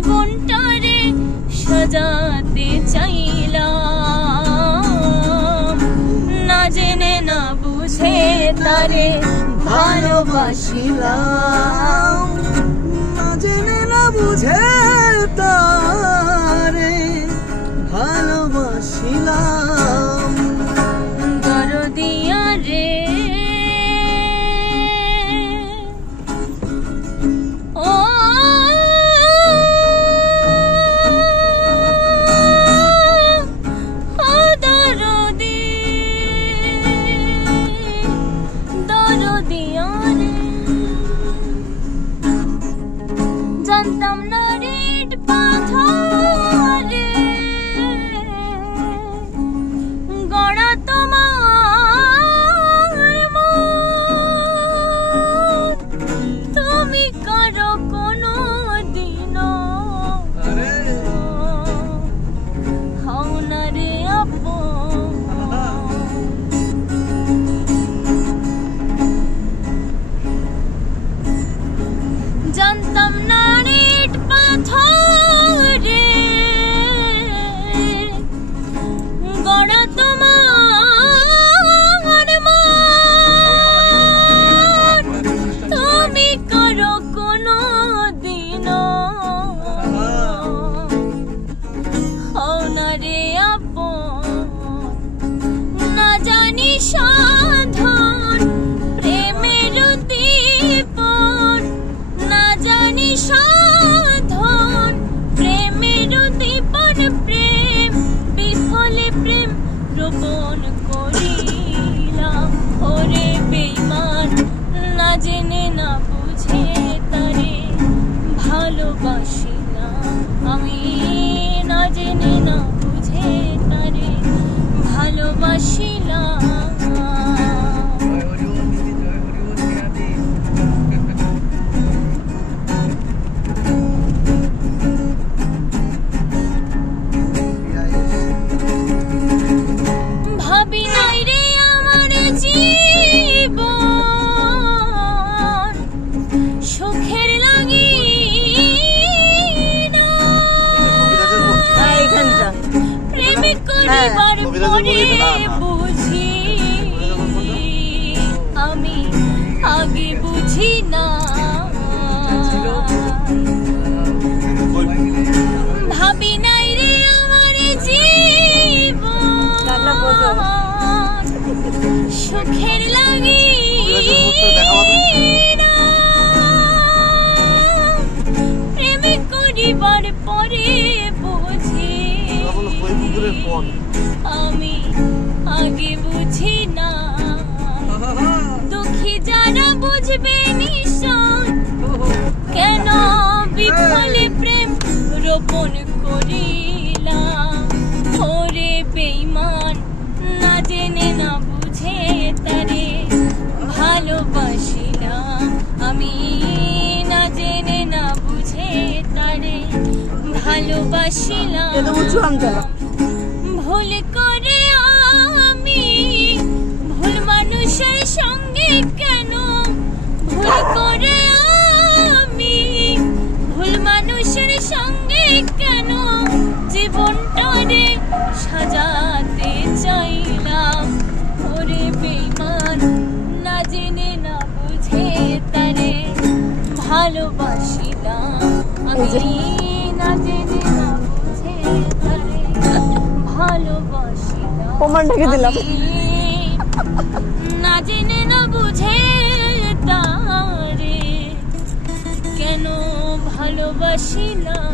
জীবনটারে সাজাতে চাইলাম, না জেনে না বুঝে তারে ভালোবাসিলাম, না জেনে না বুঝে তারে ভালোবাসিলাম। দরদিয়া রে ও দরদি, দরদিয়া রে, জানতাম না রেড পাথরে গড়া তোমার মন, তুমি করো কোনো দিনও হও না রে আপন। জানতাম না রেড পাথরে গড়া তোমার মন, তুমি করো কোনো দিনও হও না রে আপন। না জানি সাধন প্রেমের দীপন, না জানি সাধন প্রেমের দীপন, প্রেম বিফলে প্রেম রোপণ করিলাম। ওরে বেঈমান, না জেনে না বুঝে তারে ভালোবাসিলাম আমি, না জেনে না বুঝে তারে ভালোবাসিলাম। ভাবি নাই রে আমার জীবন সুখের লাগি না, প্রেম করিবার পরে বুঝি আমি আগে বুঝি না। ভাবি নাই রে আমার জীবন সুখের লাগি না, প্রেম করিবার পরে বুঝি আমি আগে বুঝি না। দুঃখী যারা বুঝবে নিশান, কেন বিফলে প্রেম রোপণ করিলাম। ওরে বেঈমান, না জেনে না বুঝে তারে ভালোবাসিলাম আমি, না জেনে না বুঝে তারে ভালোবাসিলাম। ভুল করে আমি ভুল মানুষের সঙ্গে কেন, ভুল করে আমি ভুল মানুষের সঙ্গে কেন জীবনটারে সাজাতে চাইলাম। ওরে বেঈমান, না জেনে না বুঝে তারে ভালোবাসিলাম আমি, না জেনে না বুঝে তারে ভালোবাসিলাম। প্রমাণটাকে দিলাম, না জেনে না বুঝে তারে কেন ভালোবাসিলাম।